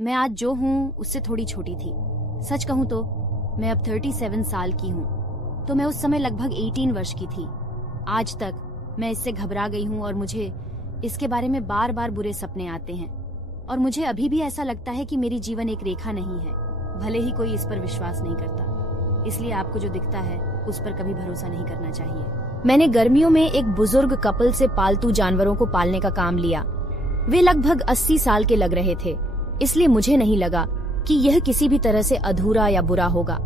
मैं आज जो हूँ उससे थोड़ी छोटी थी। सच कहूँ तो मैं अब 37 साल की हूँ, तो मैं उस समय लगभग 18 वर्ष की थी। आज तक मैं इससे घबरा गई हूँ और मुझे इसके बारे में बार बार बुरे सपने आते हैं और मुझे अभी भी ऐसा लगता है कि मेरी जीवन एक रेखा नहीं है, भले ही कोई इस पर विश्वास नहीं करता। इसलिए आपको जो दिखता है उस पर कभी भरोसा नहीं करना चाहिए। मैंने गर्मियों में एक बुजुर्ग कपल से पालतू जानवरों को पालने का काम लिया। वे लगभग 80 साल के लग रहे थे, इसलिए मुझे नहीं लगा कि यह किसी भी तरह से अधूरा या बुरा होगा।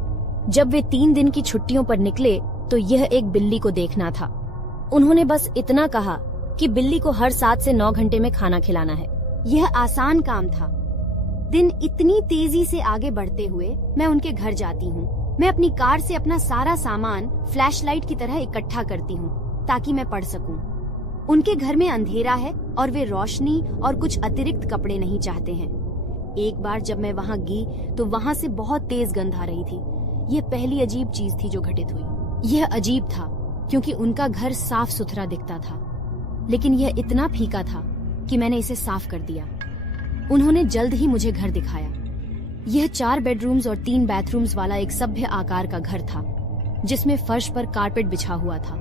जब वे 3 दिन की छुट्टियों पर निकले तो यह एक बिल्ली को देखना था। उन्होंने बस इतना कहा कि बिल्ली को हर 7 से 9 घंटे में खाना खिलाना है। यह आसान काम था। दिन इतनी तेजी से आगे बढ़ते हुए मैं उनके घर जाती हूँ। मैं अपनी कार से अपना सारा सामान फ्लैशलाइट की तरह इकट्ठा करती हूँ ताकि मैं पढ़ सकूं। उनके घर में अंधेरा है और वे रोशनी और कुछ अतिरिक्त कपड़े नहीं चाहते हैं। एक बार जब मैं वहाँ गई तो वहाँ से बहुत तेज गंध आ रही थी। यह पहली अजीब चीज थी जो घटित हुई। यह अजीब था क्योंकि उनका घर साफ सुथरा दिखता था, लेकिन यह इतना फीका था कि मैंने इसे साफ कर दिया। उन्होंने जल्द ही मुझे घर दिखाया। यह 4 बेडरूम्स और 3 बाथरूम्स वाला एक सभ्य आकार का घर था, जिसमें फर्श पर कारपेट बिछा हुआ था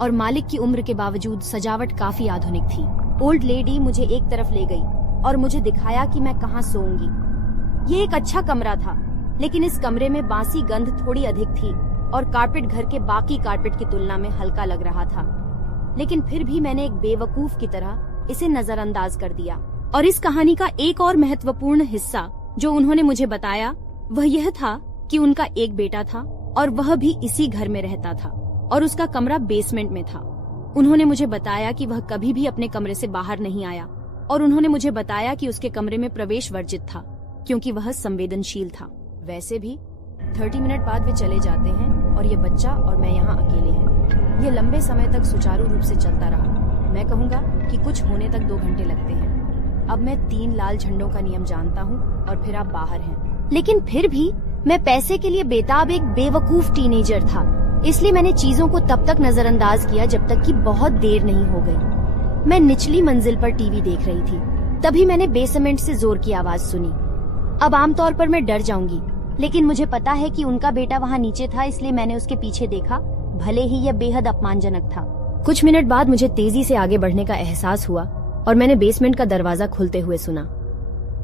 और मालिक की उम्र के बावजूद सजावट काफी आधुनिक थी। ओल्ड लेडी मुझे एक तरफ ले गई और मुझे दिखाया कि मैं कहाँ सोऊंगी। ये एक अच्छा कमरा था, लेकिन इस कमरे में बासी गंध थोड़ी अधिक थी और कारपेट घर के बाकी कारपेट की तुलना में हल्का लग रहा था। लेकिन फिर भी मैंने एक बेवकूफ की तरह इसे नजरअंदाज कर दिया। और इस कहानी का एक और महत्वपूर्ण हिस्सा जो उन्होंने मुझे बताया वह यह था कि उनका एक बेटा था और वह भी इसी घर में रहता था और उसका कमरा बेसमेंट में था। उन्होंने मुझे बताया कि वह कभी भी अपने कमरे से बाहर नहीं आया और उन्होंने मुझे बताया कि उसके कमरे में प्रवेश वर्जित था क्योंकि वह संवेदनशील था। वैसे भी 30 मिनट बाद वे चले जाते हैं और ये बच्चा और मैं यहाँ अकेले हैं। ये लंबे समय तक सुचारू रूप से चलता रहा। मैं कहूँगा कि कुछ होने तक 2 घंटे लगते हैं। अब मैं 3 लाल झंडों का नियम जानता हूँ और फिर आप बाहर हैं। लेकिन फिर भी मैं पैसे के लिए बेताब एक बेवकूफ टीनेजर था, इसलिए मैंने चीजों को तब तक नजरअंदाज किया जब तक कि बहुत देर नहीं हो गई। मैं निचली मंजिल पर टीवी देख रही थी, तभी मैंने बेसमेंट से जोर की आवाज सुनी। अब आमतौर पर मैं डर जाऊंगी, लेकिन मुझे पता है कि उनका बेटा वहाँ नीचे था, इसलिए मैंने उसके पीछे देखा, भले ही यह बेहद अपमानजनक था। कुछ मिनट बाद मुझे तेजी से आगे बढ़ने का एहसास हुआ और मैंने बेसमेंट का दरवाजा खुलते हुए सुना।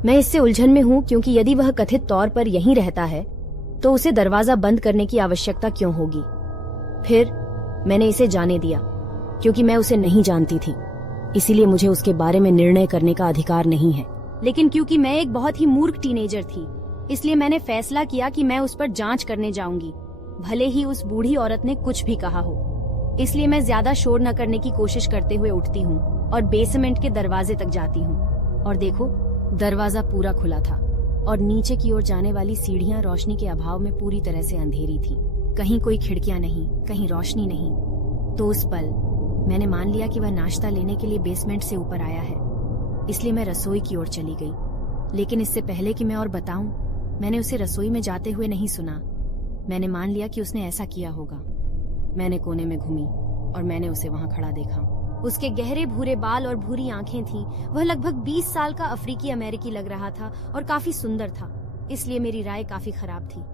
मैं इससे उलझन में हूँ क्योंकि यदि वह कथित तौर पर यहीं रहता है तो उसे दरवाजा बंद करने की आवश्यकता क्यों होगी। फिर मैंने इसे जाने दिया क्योंकि मैं उसे नहीं जानती थी, इसीलिए मुझे उसके बारे में निर्णय करने का अधिकार नहीं है। लेकिन क्योंकि मैं एक बहुत ही मूर्ख टीनेजर थी, इसलिए मैंने फैसला किया कि मैं उस पर जांच करने जाऊंगी, भले ही उस बूढ़ी औरत ने कुछ भी कहा हो। इसलिए मैं ज्यादा शोर न करने की कोशिश करते हुए उठती हूँ और बेसमेंट के दरवाजे तक जाती हूँ और देखो, दरवाजा पूरा खुला था और नीचे की ओर जाने वाली सीढ़ियां रोशनी के अभाव में पूरी तरह से अंधेरी थी। कहीं कोई खिड़कियां नहीं, कहीं रोशनी नहीं। तो उस पल मैंने मान लिया कि वह नाश्ता लेने के लिए बेसमेंट से ऊपर आया है, इसलिए मैं रसोई की ओर चली गई। लेकिन इससे पहले कि मैं और बताऊं, मैंने उसे रसोई में जाते हुए नहीं सुना। मैंने मान लिया कि उसने ऐसा किया होगा। मैंने कोने में घूमी और मैंने उसे वहां खड़ा देखा। उसके गहरे भूरे बाल और भूरी आंखें थीं। वह लगभग 20 साल का अफ्रीकी अमेरिकी लग रहा था और काफी सुंदर था, इसलिए मेरी राय काफी खराब थी।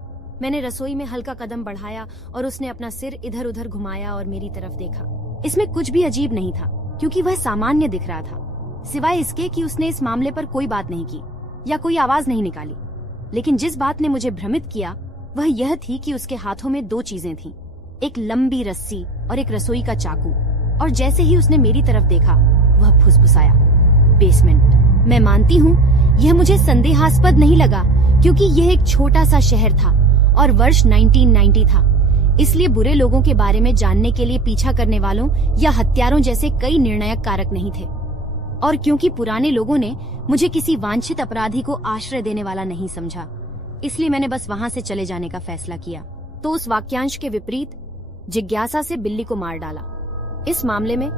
मैंने रसोई में हल्का कदम बढ़ाया और उसने अपना सिर इधर उधर घुमाया और मेरी तरफ देखा। इसमें कुछ भी अजीब नहीं था क्योंकि वह सामान्य दिख रहा था, सिवाय इसके कि उसने इस मामले पर कोई बात नहीं की या कोई आवाज नहीं निकाली। लेकिन जिस बात ने मुझे भ्रमित किया वह यह थी कि उसके हाथों में 2 चीजें थीं, एक लंबी रस्सी और एक रसोई का चाकू। और जैसे ही उसने मेरी तरफ देखा वह फुसफुसाया, बेसमेंट। मैं मानती हूँ यह मुझे संदेहास्पद नहीं लगा क्योंकि यह एक छोटा सा शहर था और वर्ष 1990 था, इसलिए बुरे लोगों के बारे में जानने के लिए पीछा करने वालों या हत्यारों जैसे कई निर्णायक कारक नहीं थे। और क्योंकि पुराने लोगों ने मुझे किसी वांछित अपराधी को आश्रय देने वाला नहीं समझा, इसलिए मैंने बस वहां से चले जाने का फैसला किया। तो उस वाक्यांश के विपरीत जिज्ञासा से बिल्ली को मार डाला। इस मामले में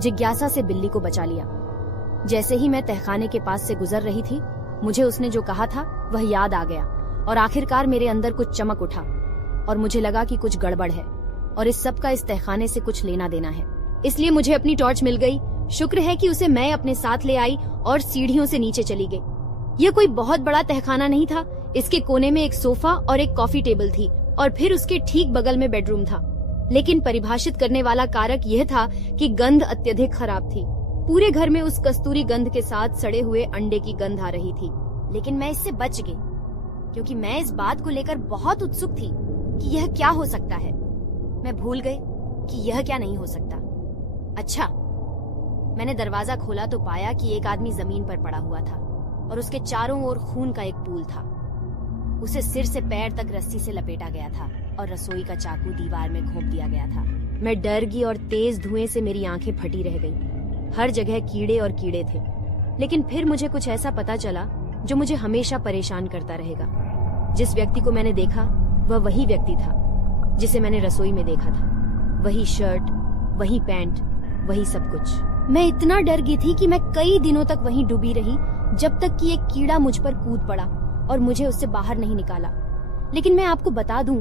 जिज्ञासा से बिल्ली को बचा लिया। जैसे ही मैं तहखाने के पास से गुजर रही थी, मुझे उसने जो कहा था वह याद आ गया और आखिरकार मेरे अंदर कुछ चमक उठा और मुझे लगा कि कुछ गड़बड़ है और इस सब का इस तहखाने से कुछ लेना देना है। इसलिए मुझे अपनी टॉर्च मिल गई। शुक्र है कि उसे मैं अपने साथ ले आई और सीढ़ियों से नीचे चली गई। यह कोई बहुत बड़ा तहखाना नहीं था। इसके कोने में एक सोफा और एक कॉफी टेबल थी और फिर उसके ठीक बगल में बेडरूम था। लेकिन परिभाषित करने वाला कारक यह था कि गंध अत्यधिक खराब थी। पूरे घर में उस कस्तूरी गंध के साथ सड़े हुए अंडे की गंध आ रही थी। लेकिन मैं इससे बच गई क्योंकि मैं इस बात को लेकर बहुत उत्सुक थी कि यह क्या हो सकता है। मैं भूल गई कि यह क्या नहीं हो सकता। अच्छा, मैंने दरवाजा खोला तो पाया कि एक आदमी जमीन पर पड़ा हुआ था और उसके चारों ओर खून का एक पूल था। उसे सिर से पैर तक रस्सी से लपेटा गया था और रसोई का चाकू दीवार में घोंप दिया गया था। मैं डर गई और तेज धुएं से मेरी आंखें फटी रह गईं। हर जगह कीड़े और कीड़े थे। लेकिन फिर मुझे कुछ ऐसा पता चला जो मुझे हमेशा परेशान करता रहेगा। जिस व्यक्ति को मैंने देखा वह वही व्यक्ति था जिसे मैंने रसोई में देखा था। वही शर्ट, वही पैंट, वही सब कुछ। मैं इतना डर गई थी कि मैं कई दिनों तक वहीं डूबी रही जब तक कि एक कीड़ा मुझ पर कूद पड़ा और मुझे उससे बाहर नहीं निकाला। लेकिन मैं आपको बता दूं,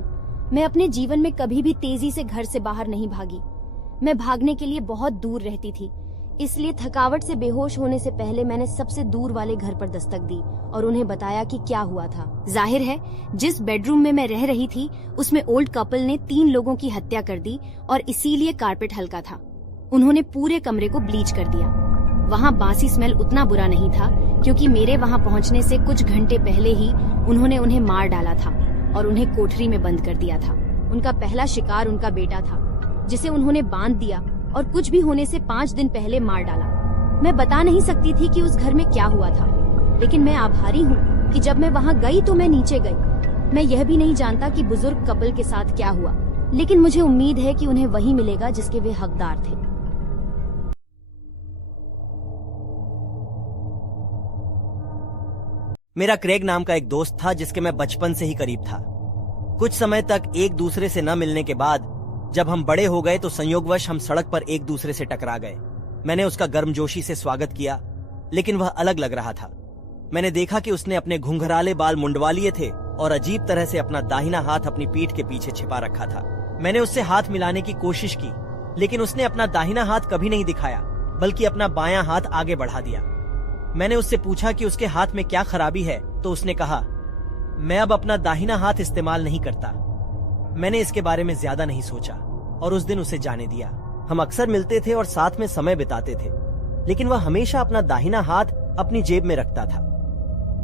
मैं अपने जीवन में कभी भी तेजी से घर से बाहर नहीं भागी। मैं भागने के लिए बहुत दूर रहती थी। इसलिए थकावट से बेहोश होने से पहले मैंने सबसे दूर वाले घर पर दस्तक दी और उन्हें बताया कि क्या हुआ था। जाहिर है, जिस बेडरूम में मैं रह रही थी उसमें ओल्ड कपल ने 3 लोगों की हत्या कर दी और इसीलिए कारपेट हल्का था। उन्होंने पूरे कमरे को ब्लीच कर दिया। वहाँ बासी स्मेल उतना बुरा नहीं था क्योंकि मेरे वहाँ पहुँचने से कुछ घंटे पहले ही उन्होंने उन्हें मार डाला था और उन्हें कोठरी में बंद कर दिया था। उनका पहला शिकार उनका बेटा था जिसे उन्होंने बांध दिया और कुछ भी होने से 5 दिन पहले मार डाला। मैं बता नहीं सकती थी कि उस घर में क्या हुआ था, लेकिन मैं आभारी हूँ कि जब मैं वहाँ गई तो मैं नीचे गई। मैं यह भी नहीं जानता कि बुजुर्ग कपल के साथ क्या हुआ, लेकिन मुझे उम्मीद है कि उन्हें वही मिलेगा जिसके वे हकदार थे। मेरा क्रेग नाम का एक दोस्त था जिसके मैं बचपन से ही करीब था। कुछ समय तक एक दूसरे से न मिलने के बाद जब हम बड़े हो गए तो संयोगवश हम सड़क पर एक दूसरे से टकरा गए। मैंने उसका गर्मजोशी से स्वागत किया, लेकिन वह अलग लग रहा था। मैंने देखा कि उसने अपने घुंघराले बाल मुंडवा लिए थे और अजीब तरह से अपना दाहिना हाथ अपनी पीठ के पीछे छिपा रखा था। मैंने उससे हाथ मिलाने की कोशिश की, लेकिन उसने अपना दाहिना हाथ कभी नहीं दिखाया, बल्कि अपना बायां हाथ आगे बढ़ा दिया। मैंने उससे पूछा कि उसके हाथ में क्या खराबी है, तो उसने कहा, मैं अब अपना दाहिना हाथ इस्तेमाल नहीं करता। मैंने इसके बारे में ज्यादा नहीं सोचा और उस दिन उसे जाने दिया। हम अक्सर मिलते थे और साथ में समय बिताते थे, लेकिन वह हमेशा अपना दाहिना हाथ अपनी जेब में रखता था।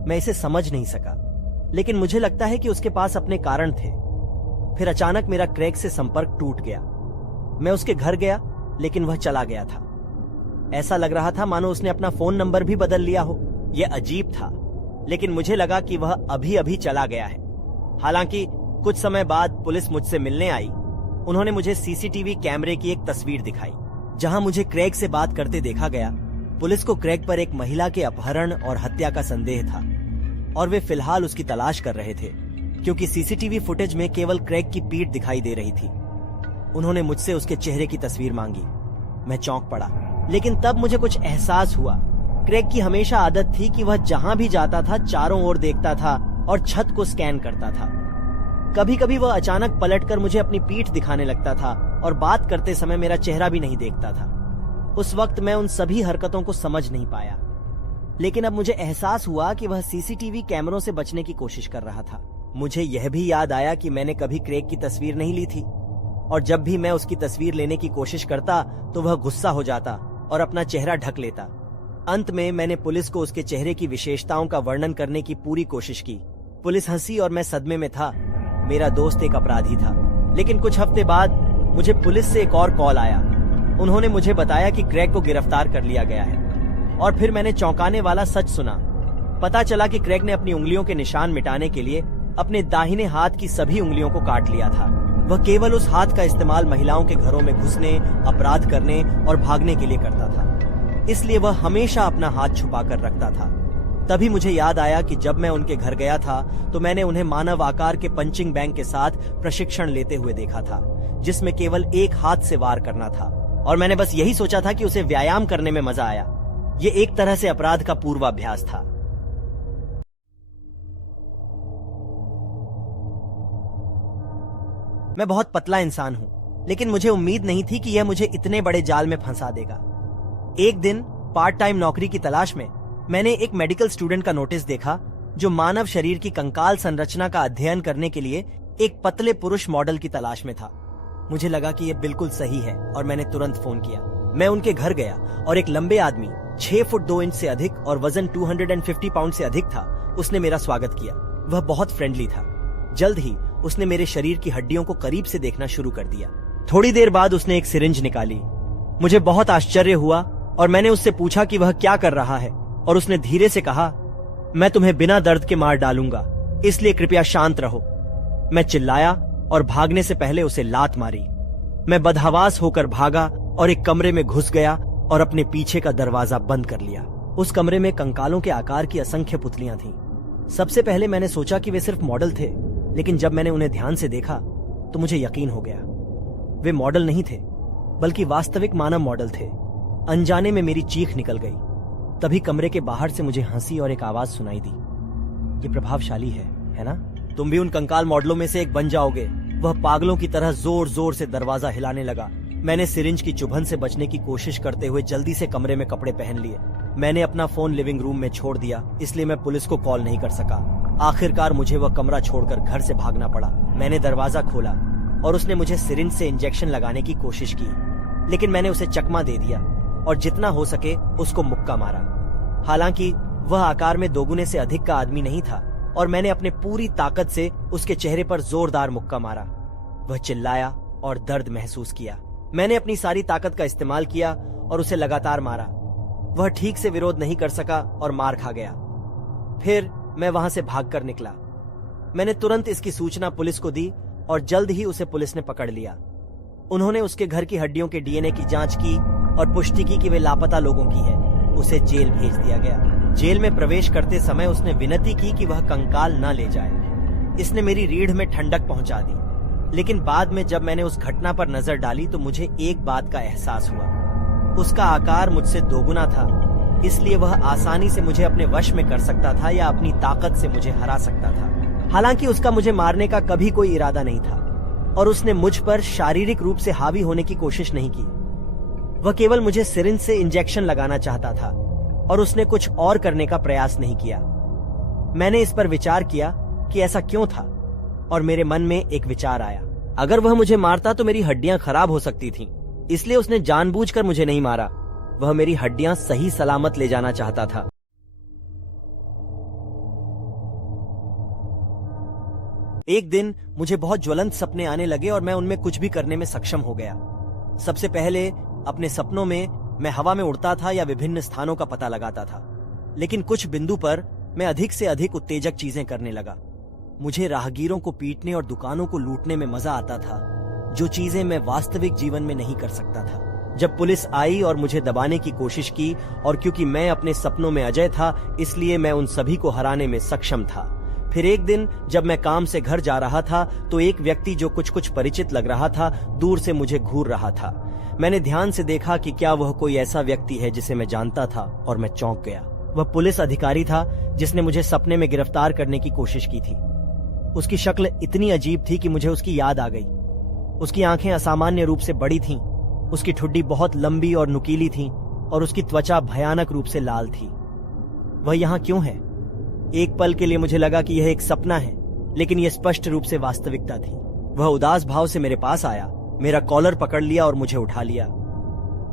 मैं इसे समझ नहीं सका, लेकिन मुझे लगता है कि उसके पास अपने कारण थे। फिर अचानक मेरा क्रेग से संपर्क टूट गया। मैं उसके घर गया, लेकिन वह चला गया था। ऐसा लग रहा था मानो उसने अपना फोन नंबर भी बदल लिया हो। यह अजीब था, लेकिन मुझे लगा कि वह अभी अभी चला गया है। हालांकि कुछ समय बाद पुलिस मुझसे मिलने आई। उन्होंने मुझे सीसीटीवी कैमरे की एक तस्वीर दिखाई जहां मुझे क्रेग से बात करते देखा गया। पुलिस को क्रेग पर एक महिला के अपहरण और हत्या का संदेह था और वे फिलहाल उसकी तलाश कर रहे थे, क्योंकि सीसीटीवी फुटेज में केवल क्रेग की पीठ दिखाई दे रही थी। उन्होंने मुझसे उसके चेहरे की तस्वीर मांगी। मैं चौंक पड़ा, लेकिन तब मुझे कुछ एहसास हुआ। क्रेग की हमेशा आदत थी कि वह जहां भी जाता था चारों ओर देखता था और छत को स्कैन करता था। कभी कभी वह अचानक पलटकर मुझे अपनी पीठ दिखाने लगता था और बात करते समय मेरा चेहरा भी नहीं देखता था। उस वक्त मैं उन सभी हरकतों को समझ नहीं पाया, लेकिन अब मुझे एहसास हुआ कि वह सीसीटीवी कैमरों से बचने की कोशिश कर रहा था। मुझे यह भी याद आया कि मैंने कभी क्रेग की तस्वीर नहीं ली थी और जब भी मैं उसकी तस्वीर लेने की कोशिश करता तो वह गुस्सा हो जाता और अपना चेहरा ढक लेता। अंत में मैंने पुलिस को उसके चेहरे की विशेषताओं का वर्णन करने की पूरी कोशिश की। पुलिस हंसी और मैं सदमे में था। मेरा दोस्त एक अपराधी था। लेकिन कुछ हफ्ते बाद मुझे पुलिस से एक और कॉल आया। उन्होंने मुझे बताया कि क्रेग को गिरफ्तार कर लिया गया है और फिर मैंने चौंकाने वाला सच सुना। पता चला कि क्रेग ने अपनी उंगलियों के निशान मिटाने के लिए अपने दाहिने हाथ की सभी उंगलियों को काट लिया था। वह केवल उस हाथ का इस्तेमाल महिलाओं के घरों में घुसने, अपराध करने और भागने के लिए करता था। इसलिए वह हमेशा अपना हाथ छुपा कर रखता था। तभी मुझे याद आया कि जब मैं उनके घर गया था तो मैंने उन्हें मानव आकार के पंचिंग बैग के साथ प्रशिक्षण लेते हुए देखा था, जिसमें केवल एक हाथ से वार करना था, और मैंने बस यही सोचा था कि उसे व्यायाम करने में मजा आया। ये एक तरह से अपराध का पूर्वाभ्यास था। मैं बहुत पतला इंसान हूं, लेकिन मुझे उम्मीद नहीं थी कि यह मुझे इतने बड़े जाल में फंसा देगा। एक दिन पार्ट टाइम नौकरी की तलाश में मैंने एक मेडिकल स्टूडेंट का नोटिस देखा जो मानव शरीर की कंकाल संरचना का अध्ययन करने के लिए एक पतले पुरुष मॉडल की तलाश में था। मुझे लगा कि यह बिल्कुल सही है और मैंने तुरंत फोन किया। मैं उनके घर गया और एक लंबे आदमी 6 फुट 2 इंच से अधिक और वजन 250 पाउंड से अधिक था। उसने मेरा स्वागत किया। वह बहुत फ्रेंडली था। जल्द ही उसने मेरे शरीर की हड्डियों को करीब से देखना शुरू कर दिया। थोड़ी देर बाद उसने एक सिरिंज निकाली। मुझे बहुत आश्चर्य हुआ और मैंने उससे पूछा कि वह क्या कर रहा है, और उसने धीरे से कहा, मैं तुम्हें बिना दर्द के मार डालूंगा, इसलिए कृपया शांत रहो। मैं चिल्लाया और भागने से पहले उसे लात मारी। मैं बदहवास होकर भागा और एक कमरे में घुस गया और अपने पीछे का दरवाजा बंद कर लिया। उस कमरे में कंकालों के आकार की असंख्य पुतलियां थीं। सबसे पहले मैंने सोचा कि वे सिर्फ मॉडल थे, लेकिन जब मैंने उन्हें ध्यान से देखा तो मुझे यकीन हो गया। वे मॉडल नहीं थे, बल्कि वास्तविक मानव मॉडल थे। अनजाने में मेरी चीख निकल गई। तभी कमरे के बाहर से मुझे हंसी और एक आवाज सुनाई दी। ये प्रभावशाली है ना? तुम भी उन कंकाल मॉडलों में से एक बन जाओगे। वह पागलों की तरह जोर जोर से दरवाजा हिलाने लगा। मैंने सिरिंज की चुभन से बचने की कोशिश करते हुए जल्दी से कमरे में कपड़े पहन लिए। मैंने अपना फोन लिविंग रूम में छोड़ दिया, इसलिए मैं पुलिस को कॉल नहीं कर सका। आखिरकार मुझे वह कमरा छोड़कर घर से भागना पड़ा। मैंने दरवाजा खोला और उसने मुझे सिरिंज से इंजेक्शन लगाने की कोशिश की, लेकिन मैंने उसे चकमा दे दिया और जितना हो सके उसको मुक्का मारा। हालांकि वह आकार में दोगुने से अधिक का आदमी नहीं था और मैंने अपने पूरी ताकत से उसके चेहरे पर जोरदार मुक्का मारा। वह चिल्लाया और दर्द महसूस किया। मैंने अपनी सारी ताकत का इस्तेमाल किया और उसे लगातार मारा। वह ठीक से विरोध नहीं कर सका और मार खा गया। फिर मैं वहां से भागकर निकला। मैंने तुरंत इसकी सूचना पुलिस को दी और जल्द ही उसे पुलिस ने पकड़ लिया। उन्होंने उसके घर की हड्डियों के डीएनए की जांच की और पुष्टि की कि वे लापता लोगों की है। उसे जेल भेज दिया गया। जेल में प्रवेश करते समय उसने विनती की कि वह कंकाल न ले जाए। इसने मेरी रीढ़ में ठंडक पहुंचा दी, लेकिन बाद में जब मैंने उस घटना पर नजर डाली तो मुझे एक बात का एहसास हुआ। उसका आकार मुझसे दोगुना था, इसलिए वह आसानी से मुझे अपने वश में कर सकता था या अपनी ताकत से मुझे हरा सकता था। हालांकि उसका मुझे मारने का कभी कोई इरादा नहीं था और उसने मुझ पर शारीरिक रूप से हावी होने की कोशिश नहीं की। वह केवल मुझे सिरिंज से इंजेक्शन लगाना चाहता था और उसने कुछ और करने का प्रयास नहीं किया। मैंने इस पर विचार किया कि ऐसा क्यों था और मेरे मन में एक विचार आया। अगर वह मुझे मारता तो मेरी हड्डियां खराब हो सकती थीं, इसलिए उसने जानबूझकर मुझे नहीं मारा। वह मेरी हड्डियां सही सलामत ले जाना चाहता था। एक दिन मुझे बहुत ज्वलंत सपने आने लगे और मैं उनमें कुछ भी करने में सक्षम हो गया। सबसे पहले अपने सपनों में मैं हवा में उड़ता था या विभिन्न स्थानों का पता लगाता था, लेकिन कुछ बिंदु पर मैं अधिक से अधिक उत्तेजक चीजें करने लगा। मुझे राहगीरों को पीटने और दुकानों को लूटने में मजा आता था, जो चीजें मैं वास्तविक जीवन में नहीं कर सकता था। जब पुलिस आई और मुझे दबाने की कोशिश की, और क्योंकि मैं अपने सपनों में अजय था, इसलिए मैं उन सभी को हराने में सक्षम था। फिर एक दिन जब मैं काम से घर जा रहा था तो एक व्यक्ति जो कुछ परिचित लग रहा था दूर से मुझे घूर रहा था। मैंने ध्यान से देखा कि क्या वह कोई ऐसा व्यक्ति है जिसे मैं जानता था, और मैं चौंक गया। वह पुलिस अधिकारी था जिसने मुझे सपने में गिरफ्तार करने की कोशिश की थी। उसकी शक्ल इतनी अजीब थी कि मुझे उसकी याद आ गई। उसकी आंखें असामान्य रूप से बड़ी थीं, उसकी ठुड्डी बहुत लंबी और नुकीली थी और उसकी त्वचा भयानक रूप से लाल थी। वह यहाँ क्यों है? एक पल के लिए मुझे लगा कि यह एक सपना है, लेकिन यह स्पष्ट रूप से वास्तविकता थी। वह उदास भाव से मेरे पास आया, मेरा कॉलर पकड़ लिया और मुझे उठा लिया।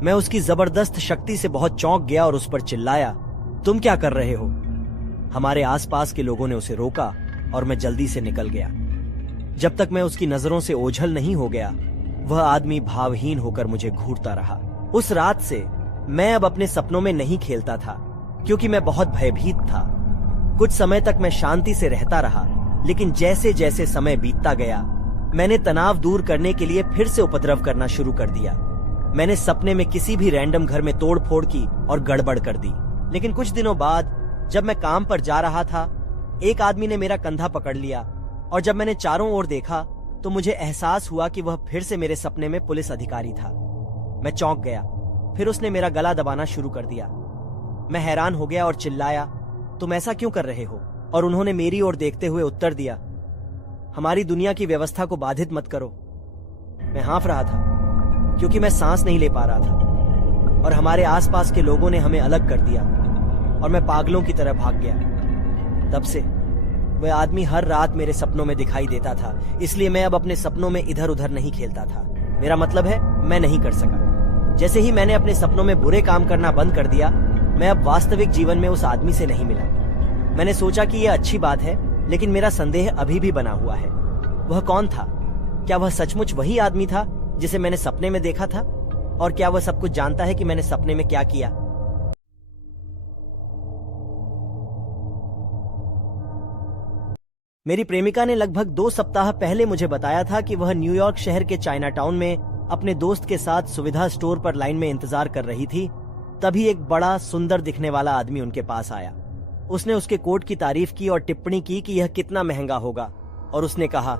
मैं उसकी जबरदस्त शक्ति से बहुत चौंक गया और उस पर चिल्लाया, तुम क्या कर रहे हो? हमारे आसपास के लोगों ने उसे रोका और मैं जल्दी से निकल गया। जब तक मैं उसकी नजरों से ओझल नहीं हो गया, वह आदमी भावहीन होकर मुझे घूरता रहा। उस रात से मैं अब अपने सपनों में नहीं खेलता था, क्योंकि मैं बहुत भयभीत था। कुछ समय तक मैं शांति से रहता रहा, लेकिन जैसे जैसे समय बीतता गया, मैंने तनाव दूर करने के लिए फिर से उपद्रव करना शुरू कर दिया। मैंने सपने में किसी भी रैंडम घर में तोड़ फोड़ की और गड़बड़ कर दी। लेकिन कुछ दिनों बाद जब मैं काम पर जा रहा था, एक आदमी ने मेरा कंधा पकड़ लिया और जब मैंने चारों ओर देखा तो मुझे एहसास हुआ कि वह फिर से मेरे सपने में पुलिस अधिकारी था। मैं चौंक गया। फिर उसने मेरा गला दबाना शुरू कर दिया। मैं हैरान हो गया और चिल्लाया, तुम ऐसा क्यों कर रहे हो? और उन्होंने मेरी ओर देखते हुए उत्तर दिया, हमारी दुनिया की व्यवस्था को बाधित मत करो। मैं हाँफ रहा था क्योंकि मैं सांस नहीं ले पा रहा था और हमारे आसपास के लोगों ने हमें अलग कर दिया। और मैं पागलों की तरह भाग गया। तब से वह आदमी हर रात मेरे सपनों में दिखाई देता था, इसलिए मैं अब अपने सपनों में इधर उधर नहीं खेलता था। मेरा मतलब है, मैं नहीं कर सका। जैसे ही मैंने अपने सपनों में बुरे काम करना बंद कर दिया, मैं अब वास्तविक जीवन में उस आदमी से नहीं मिला। मैंने सोचा कि यह अच्छी बात है, लेकिन मेरा संदेह अभी भी बना हुआ है। वह कौन था? क्या वह सचमुच वही आदमी था जिसे मैंने सपने में देखा था? और क्या वह सब कुछ जानता है कि मैंने सपने में क्या किया? मेरी प्रेमिका ने लगभग 2 सप्ताह पहले मुझे बताया था कि वह न्यूयॉर्क शहर के चाइनाटाउन में अपने दोस्त के साथ सुविधा स्टोर पर लाइन में इंतजार कर रही थी। तभी एक बड़ा सुंदर दिखने वाला आदमी उनके पास आया। उसने उसके कोट की तारीफ की और टिप्पणी की कि यह कितना महंगा होगा, और उसने कहा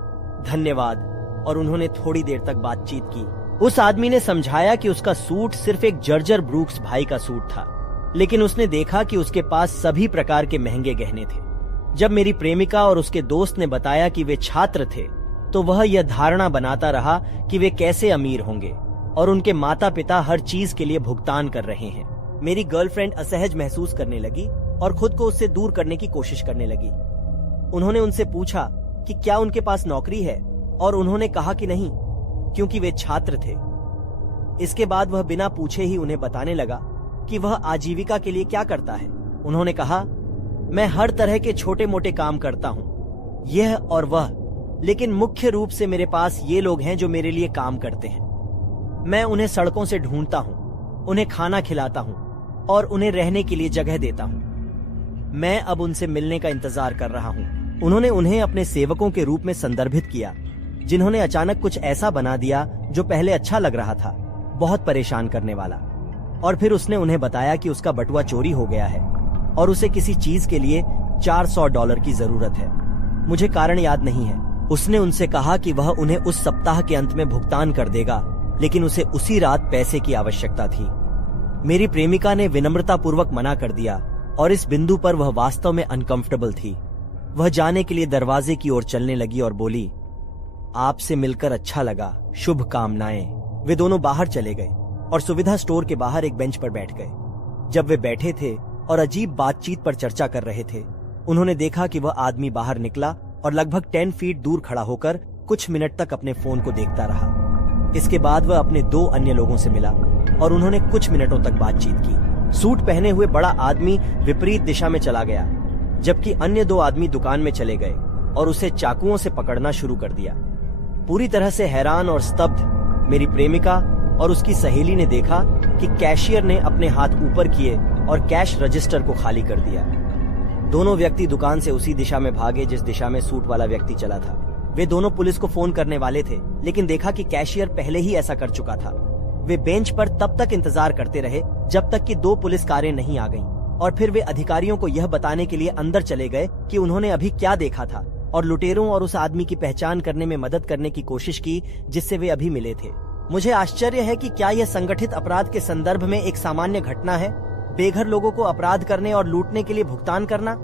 धन्यवाद, और उन्होंने थोड़ी देर तक बातचीत की। उस आदमी ने समझाया कि उसका सूट सिर्फ एक जर्जर ब्रूक्स भाई का सूट था, लेकिन उसने देखा कि उसके पास सभी प्रकार के महंगे गहने थे। जब मेरी प्रेमिका और उसके दोस्त ने बताया कि वे छात्र थे, तो वह यह धारणा बनाता रहा कि वे कैसे अमीर होंगे और उनके माता पिता हर चीज के लिए भुगतान कर रहे हैं। मेरी गर्लफ्रेंड असहज महसूस करने लगी और खुद को उससे दूर करने की कोशिश करने लगी। उन्होंने उनसे पूछा कि क्या उनके पास नौकरी है, और उन्होंने कहा कि नहीं, क्योंकि वे छात्र थे। इसके बाद वह बिना पूछे ही उन्हें बताने लगा कि वह आजीविका के लिए क्या करता है। उन्होंने कहा, मैं हर तरह के छोटे मोटे काम करता हूँ, यह और वह, लेकिन मुख्य रूप से मेरे पास ये लोग हैं जो मेरे लिए काम करते हैं। मैं उन्हें सड़कों से ढूंढता हूँ, उन्हें खाना खिलाता हूँ और उन्हें रहने के लिए जगह देता हूँ। मैं अब उनसे मिलने का इंतजार कर रहा हूँ। उन्होंने उन्हें अपने सेवकों के रूप में संदर्भित किया, जिन्होंने अचानक कुछ ऐसा बना दिया जो पहले अच्छा लग रहा था, बहुत परेशान करने वाला। और फिर उसने उन्हें बताया कि उसका बटुआ चोरी हो गया है और उसे किसी चीज के लिए $400 की जरूरत है। मुझे कारण याद नहीं है। उसने उनसे कहा कि वह उन्हें उस सप्ताह के अंत में भुगतान कर देगा, लेकिन उसे उसी रात पैसे की आवश्यकता थी। मेरी प्रेमिका ने विनम्रतापूर्वक मना कर दिया, और इस बिंदु पर वह वास्तव में अनकंफर्टेबल थी। वह जाने के लिए दरवाजे की ओर चलने लगी और बोली, आपसे मिलकर अच्छा लगा, शुभकामनाएं। वे दोनों बाहर चले गए और सुविधा स्टोर के बाहर एक बेंच पर बैठ गए। जब वे बैठे थे और अजीब बातचीत पर चर्चा कर रहे थे, उन्होंने देखा कि वह आदमी बाहर निकला और लगभग 10 फीट दूर खड़ा होकर कुछ मिनट तक अपने फोन को देखता रहा। इसके बाद वह अपने 2 अन्य लोगों से मिला और उन्होंने कुछ मिनटों तक बातचीत की। सूट पहने हुए बड़ा आदमी विपरीत दिशा में चला गया, जबकि अन्य 2 आदमी दुकान में चले गए और उसे चाकुओं से पकड़ना शुरू कर दिया। पूरी तरह से हैरान और स्तब्ध मेरी प्रेमिका और उसकी सहेली ने देखा कि कैशियर ने अपने हाथ ऊपर किए और कैश रजिस्टर को खाली कर दिया। दोनों व्यक्ति दुकान से उसी दिशा में भागे जिस दिशा में सूट वाला व्यक्ति चला था। वे दोनों पुलिस को फोन करने वाले थे, लेकिन देखा कि कैशियर पहले ही ऐसा कर चुका था। वे बेंच पर तब तक इंतजार करते रहे जब तक कि 2 पुलिस कारें नहीं आ गईं, और फिर वे अधिकारियों को यह बताने के लिए अंदर चले गए कि उन्होंने अभी क्या देखा था, और लुटेरों और उस आदमी की पहचान करने में मदद करने की कोशिश की जिससे वे अभी मिले थे। मुझे आश्चर्य है कि क्या यह संगठित अपराध के संदर्भ में एक सामान्य घटना है, बेघर लोगों को अपराध करने और लूटने के लिए भुगतान करना।